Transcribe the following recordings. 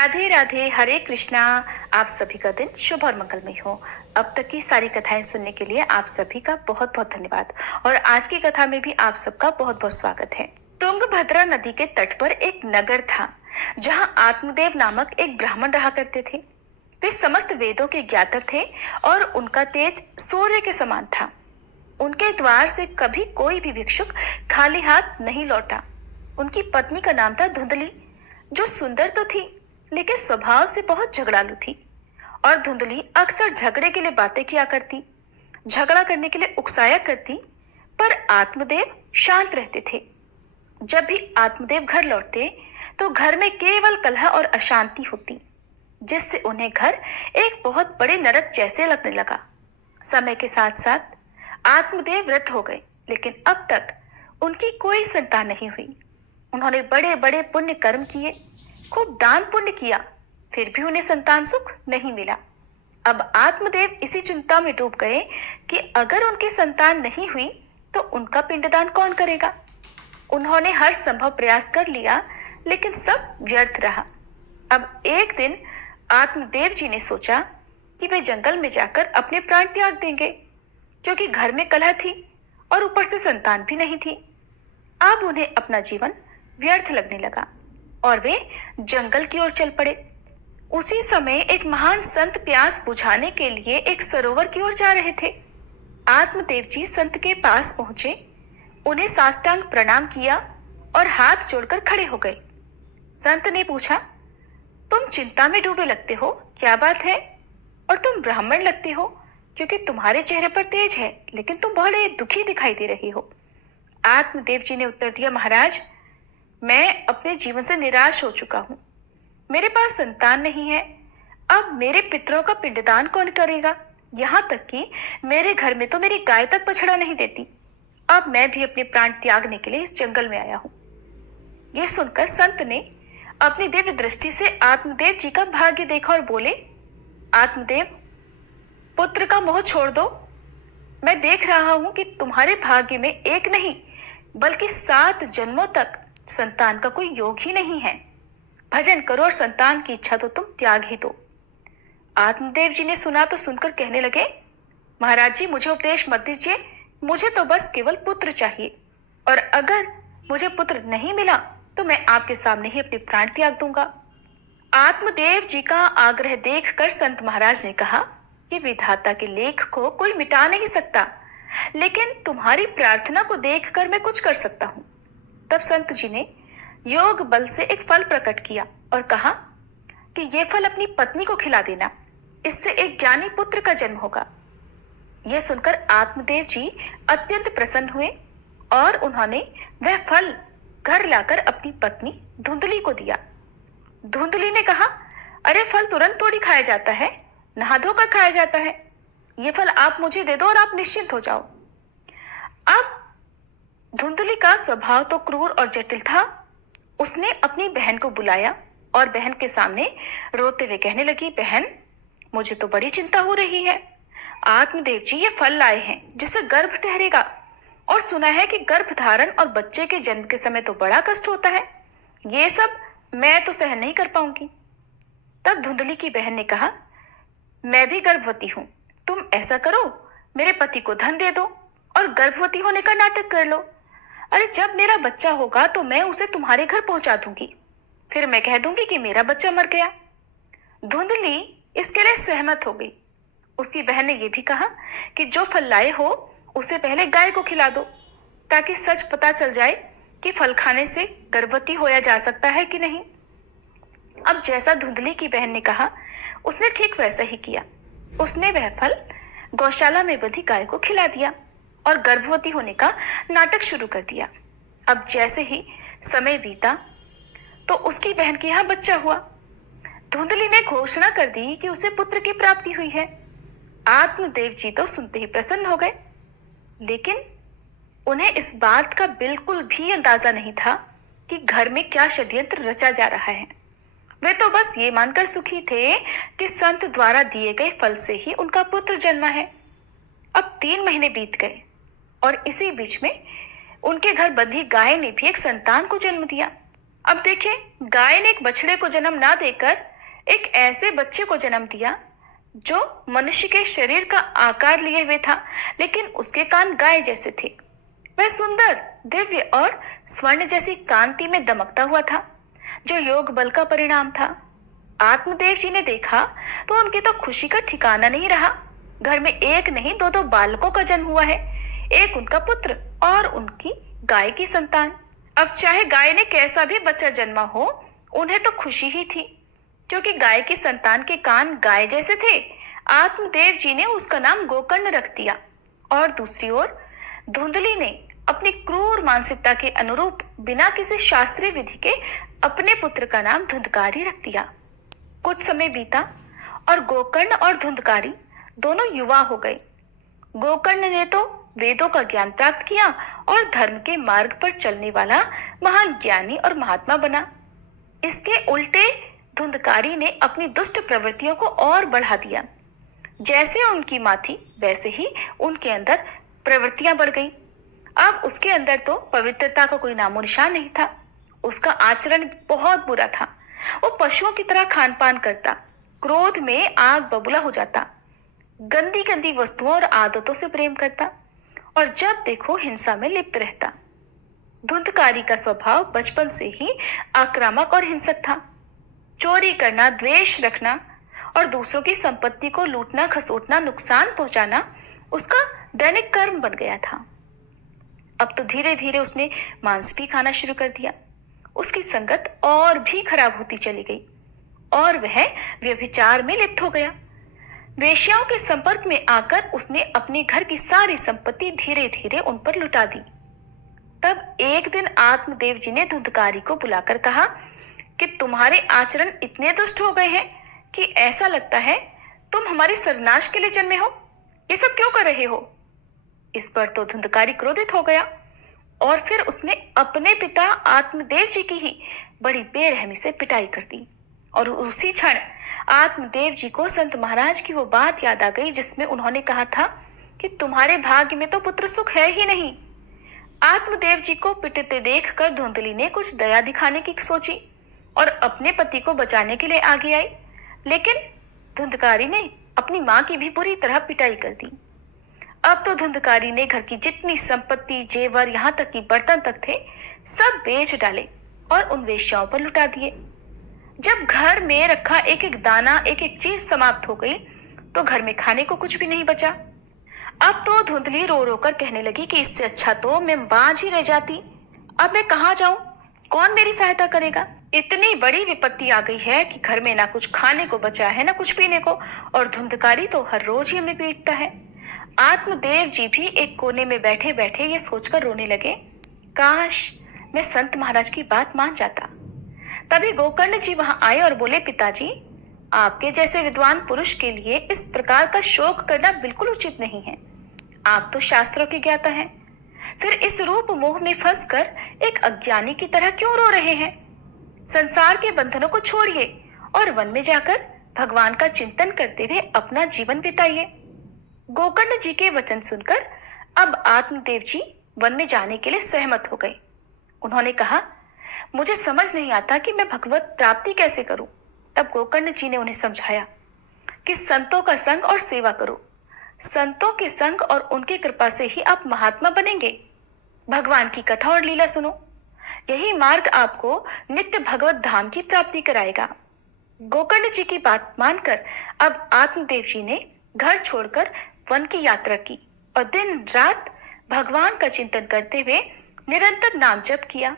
राधे राधे, हरे कृष्णा। आप सभी का दिन शुभ और मंगलमय हो। अब तक की सारी कथाएं सुनने के लिए आप सभी का बहुत बहुत धन्यवाद। और आज की कथा में भी आप सबका बहुत बहुत स्वागत है। तुंगभद्रा नदी के तट पर एक नगर था जहां आत्मदेव नामक एक ब्राह्मण रहा करते थे। वे समस्त वेदों के ज्ञाता थे और उनका तेज सूर्य के समान था। उनके द्वार से कभी कोई भी भिक्षुक खाली हाथ नहीं लौटा। उनकी पत्नी का नाम था धुंधली, जो सुंदर तो थी लेकिन स्वभाव से बहुत झगड़ालू थी। और धुंधली अक्सर झगड़े के लिए बातें किया करती, झगड़ा करने के लिए उकसाया करती, पर आत्मदेव शांत रहते थे। जब भी आत्मदेव घर लौटते तो घर में केवल कलह और अशांति होती, जिससे उन्हें घर एक बहुत बड़े नरक जैसे लगने लगा। समय के साथ साथ आत्मदेव वृद्ध हो गए, लेकिन अब तक उनकी कोई संतान नहीं हुई। उन्होंने बड़े बड़े पुण्य कर्म किए, खूब दान पुण्य किया, फिर भी उन्हें संतान सुख नहीं मिला। अब आत्मदेव इसी चिंता में डूब गए कि अगर उनकी संतान नहीं हुई तो उनका पिंडदान कौन करेगा। उन्होंने हर संभव प्रयास कर लिया, लेकिन सब व्यर्थ रहा। अब एक दिन आत्मदेव जी ने सोचा कि वे जंगल में जाकर अपने प्राण त्याग देंगे, क्योंकि घर में कलह थी और ऊपर से संतान भी नहीं थी। अब उन्हें अपना जीवन व्यर्थ लगने लगा और वे जंगल की ओर चल पड़े। उसी समय एक महान संत प्यास बुझाने के लिए एक सरोवर की ओर जा रहे थे। आत्मदेव जी संत के पास पहुंचे, उन्हें साष्टांग प्रणाम किया और हाथ जोड़कर खड़े हो गए। संत ने पूछा, तुम चिंता में डूबे लगते हो, क्या बात है? और तुम ब्राह्मण लगते हो, क्योंकि तुम्हारे चेहरे पर तेज है, लेकिन तुम बड़े दुखी दिखाई दे रही हो। आत्मदेव जी ने उत्तर दिया, महाराज, मैं अपने जीवन से निराश हो चुका हूँ। मेरे पास संतान नहीं है। अब मेरे पितरों का पिंडदान कौन करेगा? यहाँ तक कि मेरे घर में तो मेरी गाय तक बछड़ा नहीं देती। अब मैं भी अपने प्राण त्यागने के लिए इस जंगल में आया हूँ। ये सुनकर संत ने अपनी दिव्य दृष्टि से आत्मदेव जी का भाग्य देखा और बोले, आत्मदेव, पुत्र का मोह छोड़ दो। मैं देख रहा हूं कि तुम्हारे भाग्य में एक नहीं बल्कि 7 जन्मों तक संतान का कोई योग ही नहीं है। भजन करो और संतान की इच्छा तो तुम त्याग ही दो। आत्मदेव जी ने सुना तो सुनकर कहने लगे, महाराज जी, मुझे उपदेश मत दीजिए। मुझे तो बस केवल पुत्र चाहिए, और अगर मुझे पुत्र नहीं मिला तो मैं आपके सामने ही अपने प्राण त्याग दूंगा। आत्मदेव जी का आग्रह देखकर संत महाराज ने कहा कि विधाता के लेख को कोई मिटा नहीं सकता, लेकिन तुम्हारी प्रार्थना को देखकर मैं कुछ कर सकता हूं। तब संत जी ने योग बल से एक फल प्रकट किया और कहा कि यह फल अपनी पत्नी को खिला देना, इससे एक ज्ञानी पुत्र का जन्म होगा। यह सुनकर आत्मदेव जी अत्यंत प्रसन्न हुए और उन्होंने वह फल घर लाकर अपनी पत्नी धुंधली को दिया। धुंधली ने कहा, अरे, फल तुरंत थोड़ी खाया जाता है, नहा धोकर खाया जाता है। यह फल आप मुझे दे दो और आप निश्चिंत हो जाओ। अब धुंधली का स्वभाव तो क्रूर और जटिल था। उसने अपनी बहन को बुलाया और बहन के सामने रोते हुए कहने लगी, बहन, मुझे तो बड़ी चिंता हो रही है। आत्मदेव जी ये फल लाए हैं जिससे गर्भ ठहरेगा, और सुना है कि गर्भ धारण और बच्चे के जन्म के समय तो बड़ा कष्ट होता है। ये सब मैं तो सहन नहीं कर पाऊंगी। तब धुंधली की बहन ने कहा, मैं भी गर्भवती हूं। तुम ऐसा करो, मेरे पति को धन दे दो और गर्भवती होने का नाटक कर लो। अरे, जब मेरा बच्चा होगा तो मैं उसे तुम्हारे घर पहुंचा दूंगी। फिर मैं कह दूंगी कि मेरा बच्चा मर गया। धुंधली इसके लिए सहमत हो गई। उसकी बहन ने यह भी कहा कि जो फल लाए हो उसे पहले गाय को खिला दो, ताकि सच पता चल जाए कि फल खाने से गर्भवती होया जा सकता है कि नहीं। अब जैसा धुंधली की बहन ने कहा, उसने ठीक वैसा ही किया। उसने वह फल गौशाला में बंधी गाय को खिला दिया और गर्भवती होने का नाटक शुरू कर दिया। अब जैसे ही समय बीता तो उसकी बहन के यहाँ बच्चा हुआ। धुंधली ने घोषणा कर दी कि उसे पुत्र की प्राप्ति हुई है। आत्मदेव जी तो सुनते ही प्रसन्न हो गए, लेकिन उन्हें इस बात का बिल्कुल भी अंदाजा नहीं था कि घर में क्या षड्यंत्र रचा जा रहा है। वे तो बस ये मानकर सुखी थे कि संत द्वारा दिए गए फल से ही उनका पुत्र जन्मा है। अब 3 महीने बीत गए और इसी बीच में उनके घर बंधी गाय ने भी एक संतान को जन्म दिया। अब देखिए, गाय ने एक बछड़े को जन्म ना देकर एक ऐसे बच्चे को जन्म दिया जो मनुष्य के शरीर का आकार लिए हुए था, लेकिन उसके कान गाय जैसे थे। वह सुंदर, दिव्य और स्वर्ण जैसी कांति में दमकता हुआ था, जो योग बल का परिणाम था। आत्मदेव जी ने देखा तो उनकी तो खुशी का ठिकाना नहीं रहा। घर में एक नहीं, दो दो बालकों का जन्म हुआ है, एक उनका पुत्र और उनकी गाय की संतान। अब चाहे गाय ने कैसा भी बच्चा जन्मा हो, उन्हें तो खुशी ही थी, क्योंकि गाय की संतान के कान गाय जैसे थे। आत्मदेव जी ने उसका नाम गोकर्ण रख दिया। और दूसरी ओर धुंधली ने अपनी क्रूर मानसिकता के अनुरूप बिना किसी शास्त्रीय विधि के अपने पुत्र का नाम धुंधकारी रख दिया। कुछ समय बीता और गोकर्ण और धुंधकारी दोनों युवा हो गए। गोकर्ण ने तो वेदों का ज्ञान प्राप्त किया और धर्म के मार्ग पर चलने वाला महान ज्ञानी और महात्मा बना। इसके उल्टे धुंधकारी ने अपनी दुष्ट प्रवृत्तियों को और बढ़ा दिया। जैसे उनकी मां थी, वैसे ही उनके अंदर प्रवृत्तियां बढ़ गईं। अब उसके अंदर तो पवित्रता का कोई नामो निशान नहीं था। उसका आचरण बहुत बुरा था। वो पशुओं की तरह खान पान करता, क्रोध में आग बबूला हो जाता, गंदी गंदी वस्तुओं और आदतों से प्रेम करता और जब देखो हिंसा में लिप्त रहता। धुंधकारी का स्वभाव बचपन से ही आक्रामक और हिंसक था। चोरी करना, द्वेष रखना और दूसरों की संपत्ति को लूटना, खसोटना, नुकसान पहुंचाना उसका दैनिक कर्म बन गया था। अब तो धीरे धीरे उसने मांस भी खाना शुरू कर दिया। उसकी संगत और भी खराब होती चली गई और वह व्यभिचार में लिप्त हो गया। वेश्याओं के संपर्क में आकर उसने अपने घर की सारी संपत्ति धीरे धीरे उन पर लुटा दी। तब एक दिन आत्मदेव जी ने धुंधकारी को बुलाकर कहा कि तुम्हारे आचरण इतने दुष्ट हो गए हैं कि ऐसा लगता है तुम हमारे सर्वनाश के लिए जन्मे हो। ये सब क्यों कर रहे हो? इस पर तो धुंधकारी क्रोधित हो गया और फिर उसने अपने पिता आत्मदेव जी की ही बड़ी बेरहमी से पिटाई कर दी। और उसी क्षण आत्मदेव जी को संत महाराज की वो बात याद आ गई जिसमें उन्होंने कहा था कि तुम्हारे भाग्य में तो पुत्र सुख है ही नहीं। आत्मदेव जी को पिटते देखकर धुंधली ने कुछ दया दिखाने की सोची और अपने पति को बचाने के लिए आगे आई, लेकिन धुंधकारी ने अपनी मां की भी बुरी तरह पिटाई कर दी। अब तो धुंधकारी ने घर की जितनी संपत्ति, जेवर, यहाँ तक कि बर्तन तक थे, सब बेच डाले और उन वेश्याओं पर लुटा दिए। जब घर में रखा एक एक दाना, एक एक चीज समाप्त हो गई तो घर में खाने को कुछ भी नहीं बचा। अब तो धुंधली रो रो कर कहने लगी कि इससे अच्छा तो मैं बांझ ही रह जाती। अब मैं कहाँ जाऊं? कौन मेरी सहायता करेगा? इतनी बड़ी विपत्ति आ गई है कि घर में ना कुछ खाने को बचा है, ना कुछ पीने को, और धुंधकारी तो हर रोज ही हमें पीटता है। आत्मदेव जी भी एक कोने में बैठे बैठे ये सोचकर रोने लगे, काश मैं संत महाराज की बात मान जाता। तभी गोकर्ण जी वहां आए और बोले, पिताजी, आपके जैसे विद्वान पुरुष के लिए इस प्रकार का शोक करना बिल्कुल उचित नहीं है। आप तो शास्त्रों के ज्ञाता हैं, फिर इस रूप मोह में फंसकर एक अज्ञानी की तरह क्यों रो रहे हैं? संसार के बंधनों को छोड़िए और वन में जाकर भगवान का चिंतन करते हुए अपना जीवन बिताइए। गोकर्ण जी के वचन सुनकर अब आत्मदेव जी वन में जाने के लिए सहमत हो गए। उन्होंने कहा, मुझे समझ नहीं आता कि मैं भगवत प्राप्ति कैसे करूं। तब गोकर्ण जी ने उन्हें समझाया कि संतों का संग और सेवा करो। संतों के संग और उनकी कृपा से ही आप महात्मा बनेंगे। भगवान की कथा और लीला सुनो, यही मार्ग आपको नित्य भगवत धाम की प्राप्ति कराएगा। गोकर्ण जी की बात मानकर अब आत्मदेव जी ने घर छोड़कर वन की यात्रा की और दिन रात भगवान का चिंतन करते हुए निरंतर नाम जप किया।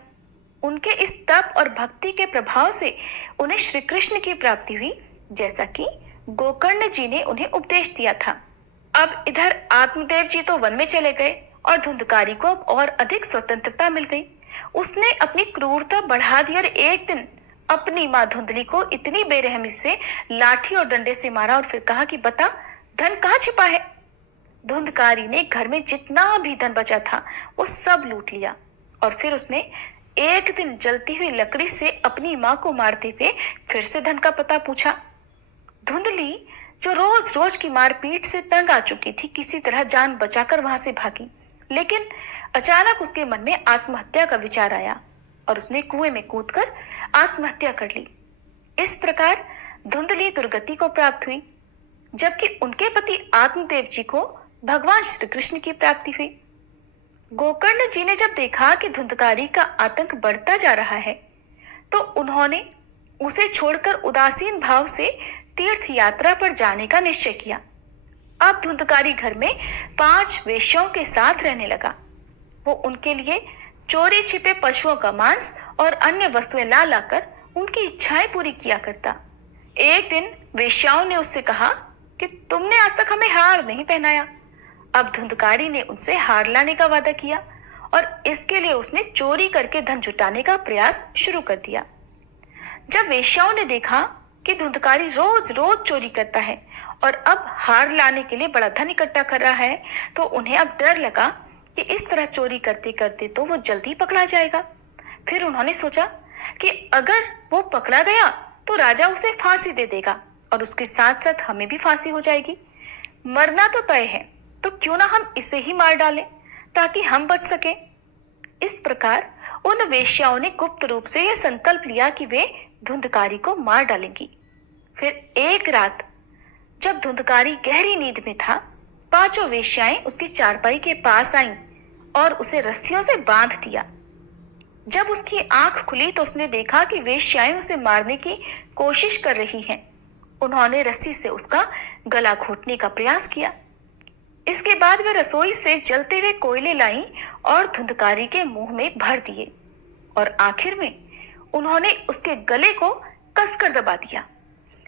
उनके इस तप और भक्ति के प्रभाव से उन्हें श्री कृष्ण की प्राप्ति हुई, जैसा कि गोकर्ण जी ने उन्हें उपदेश दिया था। अब इधर आत्मदेव जी तो वन में चले गए और धुंधकारी को अब और अधिक स्वतंत्रता मिल गई। उसने अपनी क्रूरता बढ़ा दी और एक दिन अपनी मां धुंधली को इतनी बेरहमी से लाठी और डंडे से मारा और फिर कहा कि बता, धन कहाँ छिपा है? धुंधकारी ने घर में जितना भी धन बचा था वो सब लूट लिया और फिर उसने एक दिन जलती हुई लकड़ी से अपनी मां को मारते हुए फिर से धन का पता पूछा। धुंधली, जो रोज रोज की मारपीट से तंग आ चुकी थी, किसी तरह जान बचाकर वहां से भागी, लेकिन अचानक उसके मन में आत्महत्या का विचार आया और उसने कुएं में कूदकर आत्महत्या कर ली। इस प्रकार धुंधली दुर्गति को प्राप्त हुई, जबकि उनके पति आत्मदेव जी को भगवान श्री कृष्ण की प्राप्ति हुई। गोकर्ण जी ने जब देखा कि धुंधकारी का आतंक बढ़ता जा रहा है, तो उन्होंने उसे छोड़कर उदासीन भाव से तीर्थ यात्रा पर जाने का निश्चय किया। अब धुंधकारी घर में 5 वेश्याओं के साथ रहने लगा। वो उनके लिए चोरी छिपे पशुओं का मांस और अन्य वस्तुएं ला लाकर उनकी इच्छाएं पूरी किया करता। एक दिन वेश्याओं ने उससे कहा कि तुमने आज तक हमें हार नहीं पहनाया। अब धुंधकारी ने उनसे हार लाने का वादा किया और इसके लिए उसने चोरी करके धन जुटाने का प्रयास शुरू कर दिया। जब वेश्याओं ने देखा कि धुंधकारी रोज रोज चोरी करता है और अब हार लाने के लिए बड़ा धन इकट्ठा कर रहा है, तो उन्हें अब डर लगा कि इस तरह चोरी करते करते तो वो जल्दी पकड़ा जाएगा। फिर उन्होंने सोचा कि अगर वो पकड़ा गया तो राजा उसे फांसी दे देगा और उसके साथ साथ हमें भी फांसी हो जाएगी। मरना तो तय है, तो क्यों ना हम इसे ही मार डालें ताकि हम बच सकें। इस प्रकार उन वेश्याओं ने गुप्त रूप से यह संकल्प लिया कि वे धुंधकारी को मार डालेंगी। फिर एक रात जब धुंधकारी गहरी नींद में था, 5 वेश्याएं उसकी चारपाई के पास आईं और उसे रस्सियों से बांध दिया। जब उसकी आंख खुली तो उसने देखा कि वेश्याएं उसे मारने की कोशिश कर रही हैं। उन्होंने रस्सी से उसका गला घोटने का प्रयास किया। इसके बाद वे रसोई से जलते हुए कोयले लाईं और धुंधकारी के मुंह में भर दिए और आखिर में उन्होंने उसके गले को कसकर दबा दिया,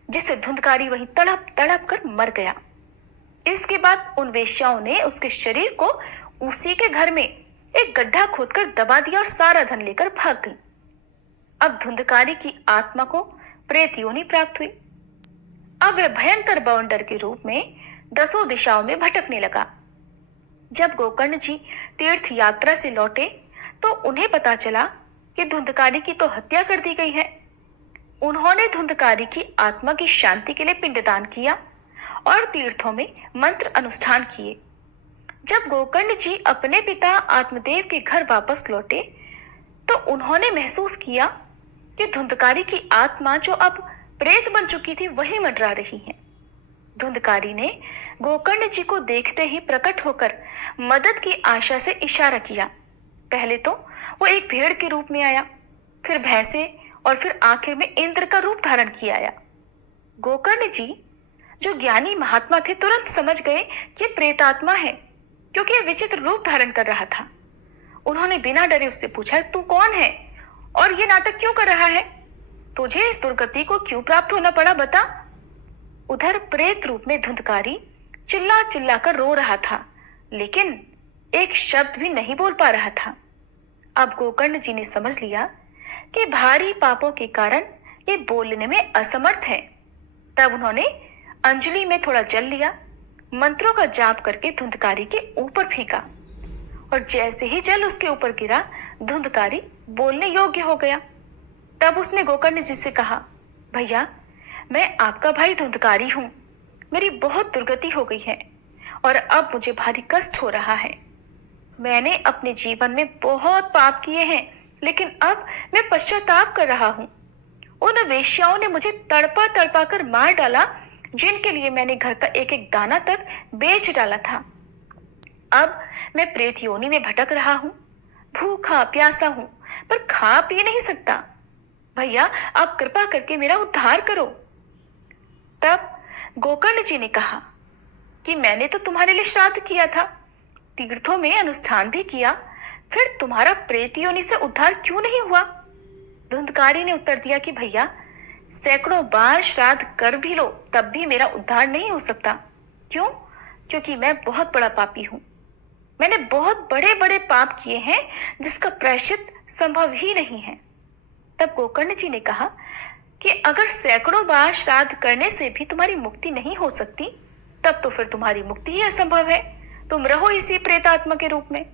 जिससे धुंधकारी वहीं तड़प तड़प कर मर गया। इसके बाद उन वेश्याओं ने उसके शरीर को उसी के घर में एक गड्ढा खोदकर दबा दिया और सारा धन लेकर भाग गई। अब धुंधकारी की आत्मा को प्रेत योनि प्राप्त हुई। अब वह भयंकर बवंडर के रूप में 10 दिशाओं में भटकने लगा। जब गोकर्ण जी तीर्थ यात्रा से लौटे तो उन्हें पता चला कि धुंधकारी की तो हत्या कर दी गई है। उन्होंने धुंधकारी की आत्मा की शांति के लिए पिंडदान किया और तीर्थों में मंत्र अनुष्ठान किए। जब गोकर्ण जी अपने पिता आत्मदेव के घर वापस लौटे तो उन्होंने महसूस किया कि धुंधकारी की आत्मा, जो अब प्रेत बन चुकी थी, वही मंडरा रही है। धुंधकारी ने गोकर्ण जी को देखते ही प्रकट होकर मदद की आशा से इशारा किया। पहले तो वो एक भेड़ के रूप में आया, फिर भैंसे और फिर आखिर में इंद्र का रूप धारण किया आया। गोकर्ण जी, जो ज्ञानी महात्मा थे, तुरंत समझ गए कि प्रेतात्मा है, क्योंकि यह विचित्र रूप धारण कर रहा था। उन्होंने बिना डरे उससे पूछा, तू कौन है और ये नाटक क्यों कर रहा है? तुझे इस दुर्गति को क्यों प्राप्त होना पड़ा, बता। उधर प्रेत रूप में धुंधकारी चिल्ला चिल्ला कर रो रहा था, लेकिन एक शब्द भी नहीं बोल पा रहा था। अब गोकर्ण जी ने समझ लिया कि भारी पापों के कारण ये बोलने में असमर्थ है। तब उन्होंने अंजलि में थोड़ा जल लिया, मंत्रों का जाप करके धुंधकारी के ऊपर फेंका और जैसे ही जल उसके ऊपर गिरा, धुंधकारी बोलने योग्य हो गया। तब उसने गोकर्ण जी से कहा, भैया, मैं आपका भाई धुंधकारी हूं। मेरी बहुत दुर्गति हो गई है और अब मुझे भारी कष्ट हो रहा है। मैंने अपने जीवन में बहुत पाप किए हैं, लेकिन अब मैं पश्चाताप कर रहा हूं। उन वेश्याओं ने मुझे तड़पा तड़पा कर मार डाला, जिनके लिए मैंने घर का एक एक दाना तक बेच डाला था। अब मैं प्रेत योनि में भटक रहा हूं, भूखा प्यासा हूं, पर खा पी नहीं सकता। भैया, आप कृपा करके मेरा उद्धार करो। तब गोकर्ण जी ने कहा कि मैंने तो तुम्हारे लिए श्राद्ध किया था, तीर्थों में अनुष्ठान भी किया, फिर तुम्हारा प्रेत योनि से उद्धार क्यों नहीं हुआ? धुंधकारी ने उत्तर दिया कि भैया, सैकड़ों बार श्राद्ध कर भी लो तब भी मेरा उद्धार नहीं हो सकता। क्यों? क्योंकि मैं बहुत बड़ा पापी हूं। मैंने बहुत बड़े बड़े पाप किए हैं जिसका प्रायश्चित संभव ही नहीं है। तब गोकर्ण जी ने कहा कि अगर सैकड़ों बार श्राद्ध करने से भी तुम्हारी मुक्ति नहीं हो सकती, तब तो फिर तुम्हारी मुक्ति ही असंभव है। तुम रहो इसी प्रेतात्मा के रूप में।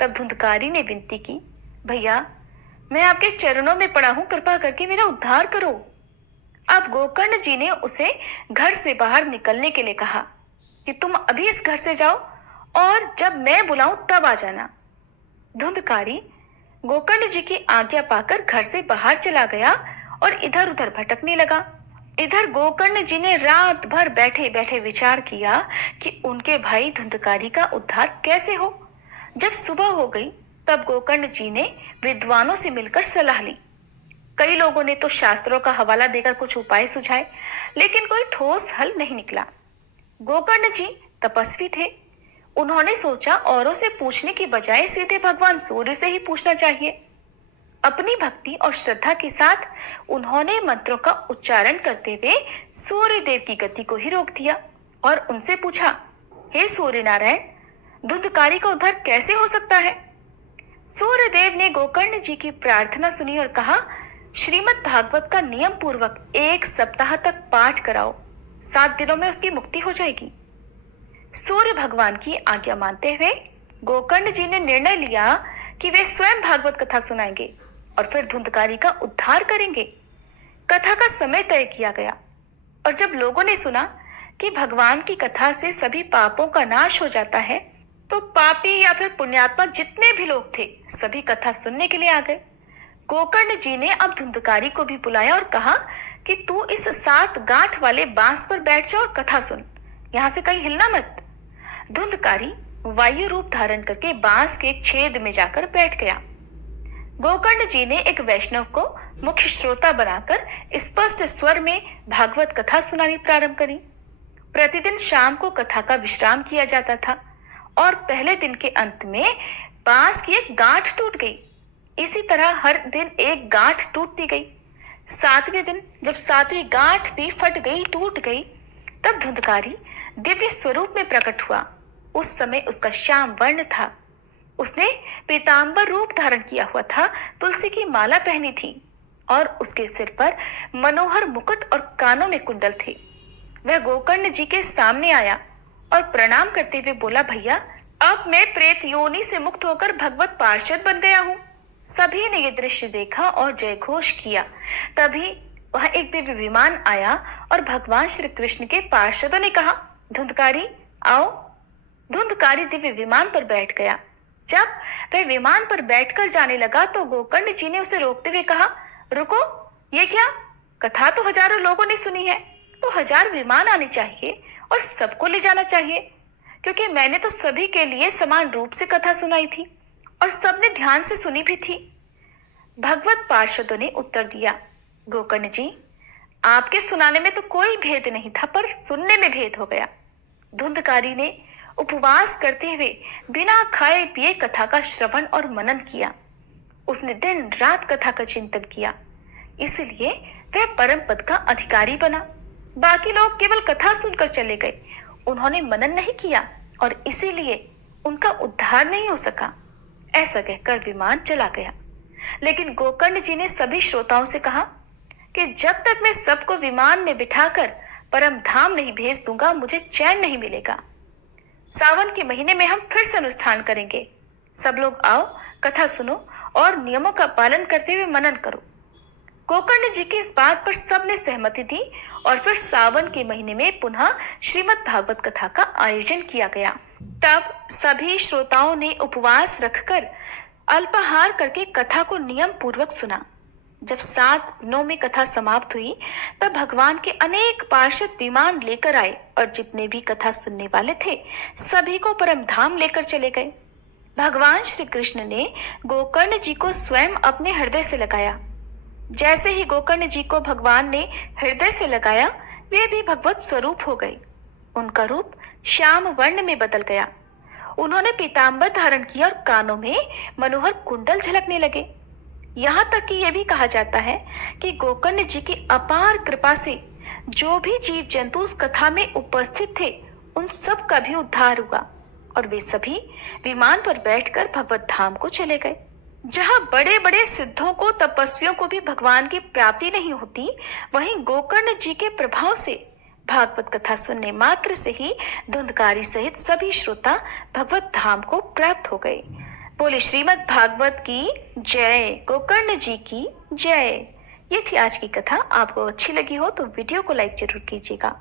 तब धुंधकारी ने विनती की, भैया, मैं आपके चरणों में पड़ा हूं, कृपा करके मेरा उद्धार करो। अब गोकर्ण जी ने उसे घर से बाहर निकलने के लिए कहा कि तुम अभी इस घर से जाओ और जब मैं बुलाऊं तब आ जाना। धुंधकारी गोकर्ण जी की आज्ञा पाकर घर से बाहर चला गया और इधर उधर भटकने लगा। इधर गोकर्ण जी ने रात भर बैठे बैठे विचार किया कि उनके भाई धुंधकारी का उद्धार कैसे हो। जब सुबह हो गई तब गोकर्ण जी ने विद्वानों से मिलकर सलाह ली। कई लोगों ने तो शास्त्रों का हवाला देकर कुछ उपाय सुझाए, लेकिन कोई ठोस हल नहीं निकला। गोकर्ण जी तपस्वी थे। उन्होंने सोचा औरों से पूछने की बजाय सीधे भगवान सूर्य से ही पूछना चाहिए। अपनी भक्ति और श्रद्धा के साथ उन्होंने मंत्रों का उच्चारण करते हुए सूर्य देव की गति को ही रोक दिया और उनसे पूछा, हे सूर्य नारायण, धुंधकारी का उद्धार कैसे हो सकता है? सूर्य देव ने गोकर्ण जी की प्रार्थना सुनी और कहा, श्रीमद् भागवत का नियम पूर्वक 1 सप्ताह तक पाठ कराओ, 7 दिनों में उसकी मुक्ति हो जाएगी। सूर्य भगवान की आज्ञा मानते हुए गोकर्ण जी ने निर्णय लिया कि वे स्वयं भागवत कथा सुनाएंगे और फिर धुंधकारी का उद्धार करेंगे। कथा का समय तय किया गया और जब लोगों ने सुना कि भगवान की कथा से सभी पापों का नाश हो जाता है, तो पापी या फिर पुण्यात्मा जितने भी लोग थे सभी कथा सुनने के लिए आ गए। गोकर्ण जी ने अब धुंधकारी को भी बुलाया और कहा कि तू इस 7 गांठ वाले बांस पर बैठ जा और कथा सुन, यहाँ से कहीं हिलना मत। धुंधकारी वायु रूप धारण करके बांस के एक छेद में जाकर बैठ गया। गोकर्ण जी ने एक वैष्णव को मुख्य श्रोता बनाकर स्पष्ट स्वर में भागवत कथा सुनानी प्रारंभ करी। प्रतिदिन शाम को कथा का विश्राम किया जाता था और पहले दिन के अंत में बांस की एक गांठ टूट गई। इसी तरह हर दिन एक गांठ टूटती गई। 7वें दिन जब 7वीं गांठ भी फट गई, टूट गई, तब धुंधकारी दिव्य स्वरूप में प्रकट हुआ। उस समय उसका श्याम वर्ण था। उसने पीतांबर रूप धारण किया हुआ था, तुलसी की माला पहनी थी और उसके सिर पर मनोहर मुकुट और कानों में कुंडल थे। वह गोकर्ण जी के सामने आया और प्रणाम करते हुए बोला, भैया, अब मैं प्रेत योनि से मुक्त होकर भगवत पार्षद बन गया हूँ। सभी ने ये दृश्य देखा और जयघोष किया। तभी वहां एक दिव्य विमान आया और भगवान श्री कृष्ण के पार्षदों ने कहा, धुंधकारी आओ। धुंधकारी दिव्य विमान पर बैठ गया। जब वह विमान पर बैठकर जाने लगा तो गोकर्ण जी ने उसे रोकते हुए कहा, रुको, ये क्या? कथा तो हजारों लोगों ने सुनी है, तो 1000 विमान आने चाहिए और सबको ले जाना चाहिए, क्योंकि मैंने तो सभी के लिए समान रूप से कथा सुनाई थी और सबने ध्यान से सुनी भी थी। भगवत पार्षदों ने उत्तर दिया, गोकर्ण जी, आपके सुनाने में तो कोई भेद नहीं था, पर सुनने में भेद हो गया। धुंधकारी ने उपवास करते हुए बिना खाए पिए कथा का श्रवण और मनन किया। उसने दिन रात कथा का चिंतन किया, इसलिए वह परम पद का अधिकारी बना। बाकी लोग केवल कथा सुनकर चले गए, उन्होंने मनन नहीं किया और इसीलिए उनका उद्धार नहीं हो सका। ऐसा कहकर विमान चला गया। लेकिन गोकर्ण जी ने सभी श्रोताओं से कहा कि जब तक मैं सबको विमान में बिठाकर परम धाम नहीं भेज दूंगा, मुझे चैन नहीं मिलेगा। सावन के महीने में हम फिर से अनुष्ठान करेंगे। सब लोग आओ, कथा सुनो और नियमों का पालन करते हुए मनन करो। गोकर्ण जी की इस बात पर सबने सहमति दी और फिर सावन के महीने में पुनः श्रीमद् भागवत कथा का आयोजन किया गया। तब सभी श्रोताओं ने उपवास रखकर अल्पाहार करके कथा को नियम पूर्वक सुना। जब 7 दिनों में कथा समाप्त हुई तब भगवान के अनेक पार्षद विमान लेकर आए और जितने भी कथा सुनने वाले थे सभी को परम धाम लेकर चले गए। भगवान श्री कृष्ण ने गोकर्ण जी को स्वयं अपने हृदय से लगाया। जैसे ही गोकर्ण जी को भगवान ने हृदय से लगाया, वे भी भगवत स्वरूप हो गए। उनका रूप श्याम वर्ण में बदल गया। उन्होंने पीतांबर धारण किया और कानों में मनोहर कुंडल झलकने लगे। यहाँ तक कि यह भी कहा जाता है कि गोकर्ण जी की अपार कृपा से जो भी जीव जंतु उस कथा में उपस्थित थे उन सब का भी उद्धार हुआ और वे सभी विमान पर बैठकर भगवत धाम को चले गए। जहाँ बड़े बड़े सिद्धों को, तपस्वियों को भी भगवान की प्राप्ति नहीं होती, वहीं गोकर्ण जी के प्रभाव से भागवत कथा सुनने मात्र से ही धुंधकारी सहित सभी श्रोता भगवत धाम को प्राप्त हो गए। बोले श्रीमद् भागवत की जय, गोकर्ण जी की जय। ये थी आज की कथा। आपको अच्छी लगी हो तो वीडियो को लाइक जरूर कीजिएगा।